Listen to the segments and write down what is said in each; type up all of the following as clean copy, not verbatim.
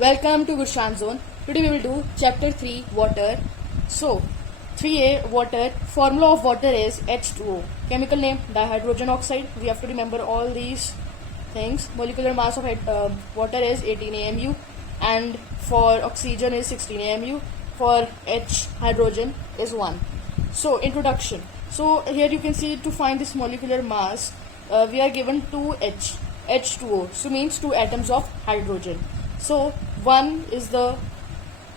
Welcome to Gurshan Zone. Today we will do chapter 3 water. So 3a water. Formula of water is H2O. Chemical name dihydrogen oxide. We have to remember all these things. Molecular mass of water is 18 AMU, and for oxygen is 16 AMU. For H hydrogen is 1. So introduction. So here you can see, to find this molecular mass we are given 2H, H2O, so means 2 atoms of hydrogen. So 1 is the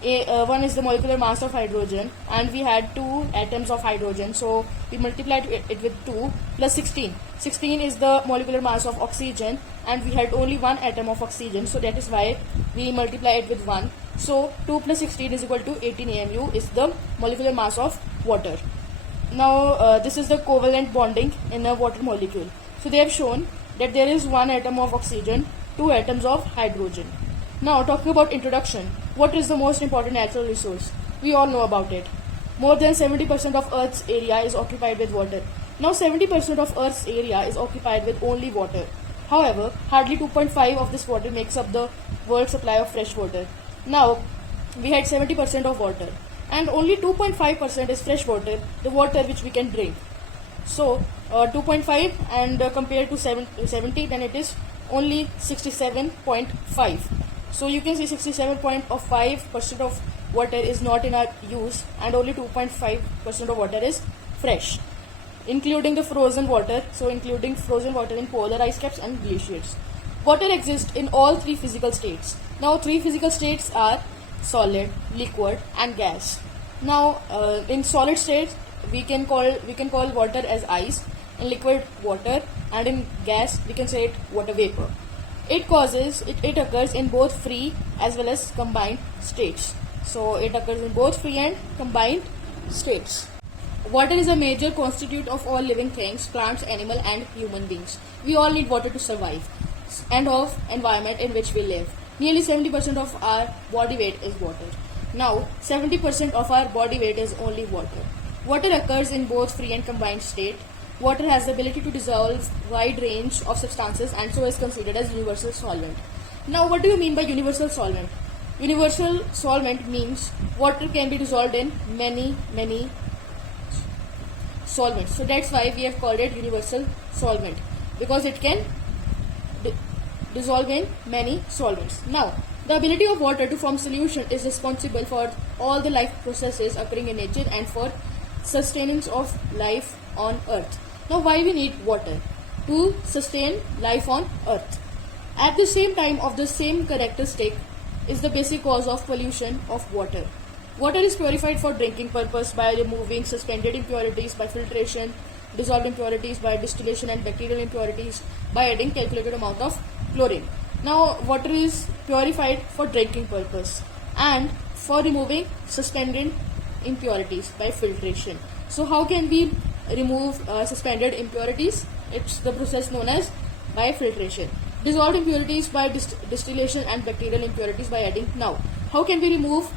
molecular mass of hydrogen, and we had 2 atoms of hydrogen, so we multiplied it with 2 plus 16. 16 is the molecular mass of oxygen, and we had only 1 atom of oxygen, so that is why we multiply it with 1. So 2 plus 16 is equal to 18 AMU is the molecular mass of water. Now this is the covalent bonding in a water molecule. So they have shown that there is 1 atom of oxygen, 2 atoms of hydrogen. Now talking about introduction, water is the most important natural resource. We all know about it. More than 70% of Earth's area is occupied with water. Now 70% of Earth's area is occupied with only water. However, hardly 2.5 of this water makes up the world supply of fresh water. Now we had 70% of water, and only 2.5% is fresh water, the water which we can drink. So 2.5 and compared to 70, then it is only 67.5. So you can see 67.5% of water is not in our use, and only 2.5% of water is fresh, including the frozen water. So including frozen water in polar ice caps and glaciers. Water exists in all 3 physical states. Now 3 physical states are solid, liquid and gas. Now in solid states we can call water as ice, in liquid water, and in gas we can say it water vapor. It occurs in both free as well as combined states. So it occurs in both free and combined states. Water is a major constituent of all living things, plants, animal and human beings. We all need water to survive, and of environment in which we live. Nearly 70% of our body weight is water. Now 70% of our body weight is only water. Water occurs in both free and combined state. Water has the ability to dissolve wide range of substances, and so is considered as universal solvent. Now what do you mean by universal solvent? Universal solvent means water can be dissolved in many solvents. So that's why we have called it universal solvent, because it can dissolve in many solvents. Now the ability of water to form solution is responsible for all the life processes occurring in nature and for sustenance of life on earth. Now why we need water? To sustain life on earth. At the same time, of the same characteristic is the basic cause of pollution of water. Water is purified for drinking purpose by removing suspended impurities by filtration, dissolved impurities by distillation, and bacterial impurities by adding calculated amount of chlorine. Now water is purified for drinking purpose and for removing suspended impurities by filtration. So how can we remove suspended impurities? It's the process known as by filtration. Dissolved impurities by distillation, and bacterial impurities by adding. Now how can we remove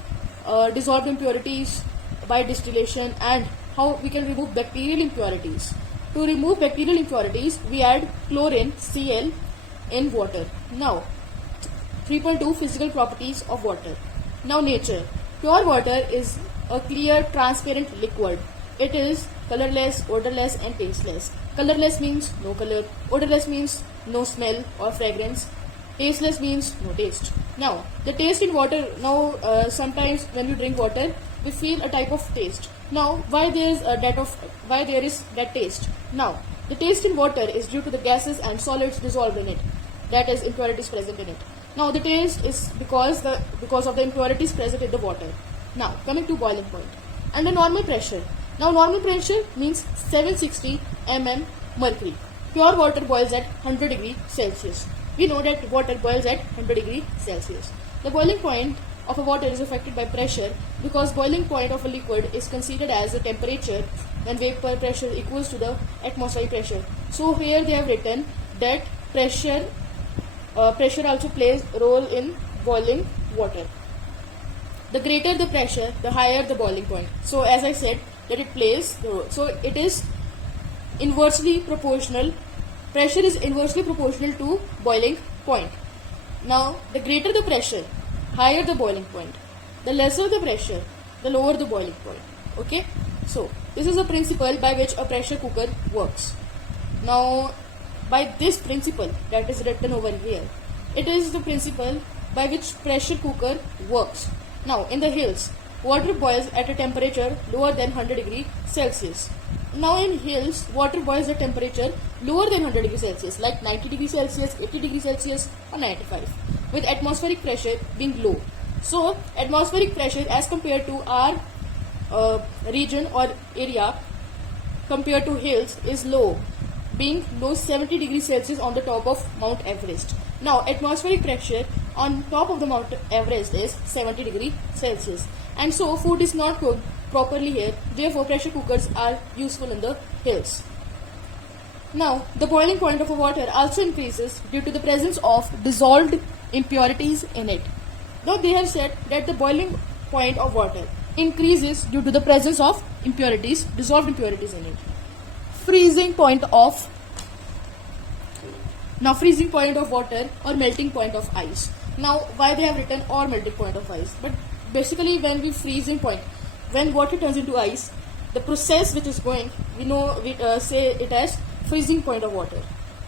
dissolved impurities by distillation, and how we can remove bacterial impurities? To remove bacterial impurities, we add chlorine, Cl, in water. Now 3.2 physical properties of water. Now nature. Pure water is a clear transparent liquid. It is colorless, odorless and tasteless. Colorless means no color, odorless means no smell or fragrance, tasteless means no taste. Now the taste in water, sometimes when we drink water we feel a type of taste. Now why there is that taste? Now the taste in water is due to the gases and solids dissolved in it, that is impurities present in it. Now the taste is because of the impurities present in the water. Now coming to boiling point. Under normal pressure. Now normal pressure means 760 mm mercury. Pure water boils at 100 degrees Celsius. We know that water boils at 100 degrees Celsius. The boiling point of a water is affected by pressure, because boiling point of a liquid is considered as the temperature when vapor pressure equals to the atmospheric pressure. So here they have written that pressure also plays a role in boiling water. The greater the pressure, the higher the boiling point. So as I said that it plays the role. So it is inversely proportional. Pressure is inversely proportional to boiling point. Now the greater the pressure, higher the boiling point. The lesser the pressure, the lower the boiling point. Okay, so this is a principle by which a pressure cooker works. Now, by this principle that is written over here, it is the principle by which pressure cooker works. Now, in the hills, water boils at a temperature lower than 100 degrees Celsius. Now, in hills, water boils at temperature lower than 100 degrees Celsius, like 90 degrees Celsius, 80 degrees Celsius, or 95, with atmospheric pressure being low. So, atmospheric pressure as compared to our region or area compared to hills is low, being low 70 degrees Celsius on the top of Mount Everest. Now, atmospheric pressure on top of the Mount Everest is 70 degrees Celsius, and so food is not cooked properly here. Therefore, pressure cookers are useful in the hills. Now, the boiling point of a water also increases due to the presence of dissolved impurities in it. Now, they have said that the boiling point of water increases due to the presence of impurities, dissolved impurities in it. Freezing point of water or melting point of ice. Now, why they have written or melting point of ice? But basically, when we freezing point, when water turns into ice, the process which is going, we say it as freezing point of water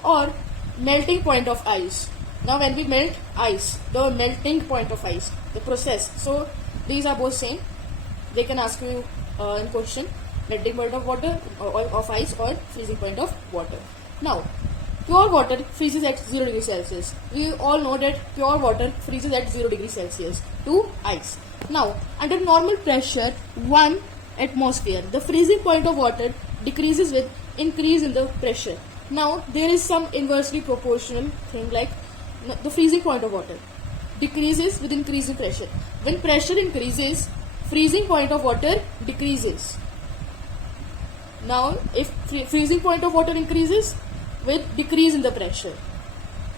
or melting point of ice. Now, when we melt ice, the melting point of ice, the process. So, these are both same. They can ask you in question, melting point of water or of ice or freezing point of water. Now, pure water freezes at 0 degrees Celsius. We all know that pure water freezes at 0 degrees Celsius to ice. Now, under normal pressure, 1 atmosphere, the freezing point of water decreases with increase in the pressure. Now, there is some inversely proportional thing like the freezing point of water decreases with increase in pressure. When pressure increases, freezing point of water decreases. Now, if freezing point of water increases with decrease in the pressure.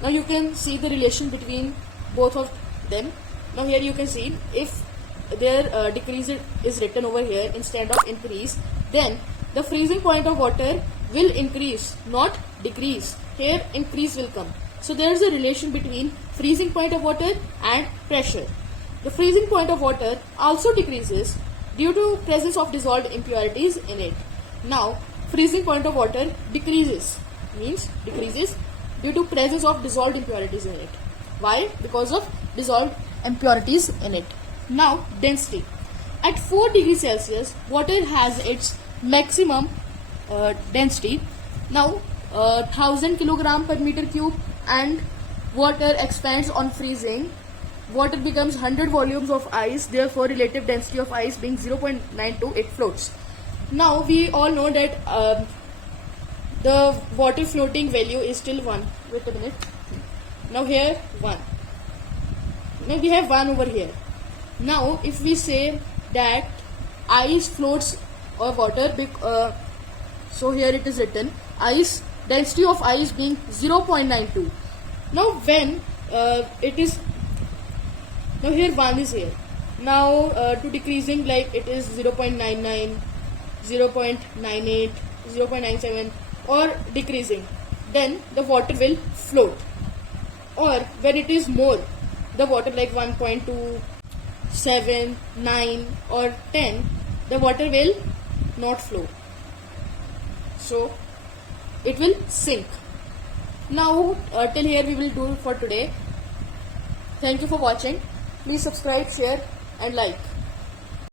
Now, you can see the relation between both of them. Now, here you can see if their decrease is written over here instead of increase, then the freezing point of water will increase, not decrease. Here, increase will come. So, there is a relation between freezing point of water and pressure. The freezing point of water also decreases due to presence of dissolved impurities in it. Now, freezing point of water decreases due to presence of dissolved impurities in it. Why? Because of dissolved impurities in it. Now, density. At 4 degrees Celsius, water has its maximum density. Now, 1000 kilogram per meter cube, and water expands on freezing. Water becomes 100 volumes of ice, therefore relative density of ice being 0.92, it floats. Now, we all know that the water floating value is still 1. Wait a minute. Now, here 1. Now, we have 1 over here. Now, if we say that ice floats or water, so here it is written, ice, density of ice being 0.92. Now, when it is, now here 1 is here. Now, to decreasing, like it is 0.99, 0.98, 0.97 or decreasing, then the water will float. Or when it is more, the water like 1.2, 7, 9 or 10, the water will not flow. So, it will sink. Now, till here we will do for today. Thank you for watching. Please subscribe, share and like.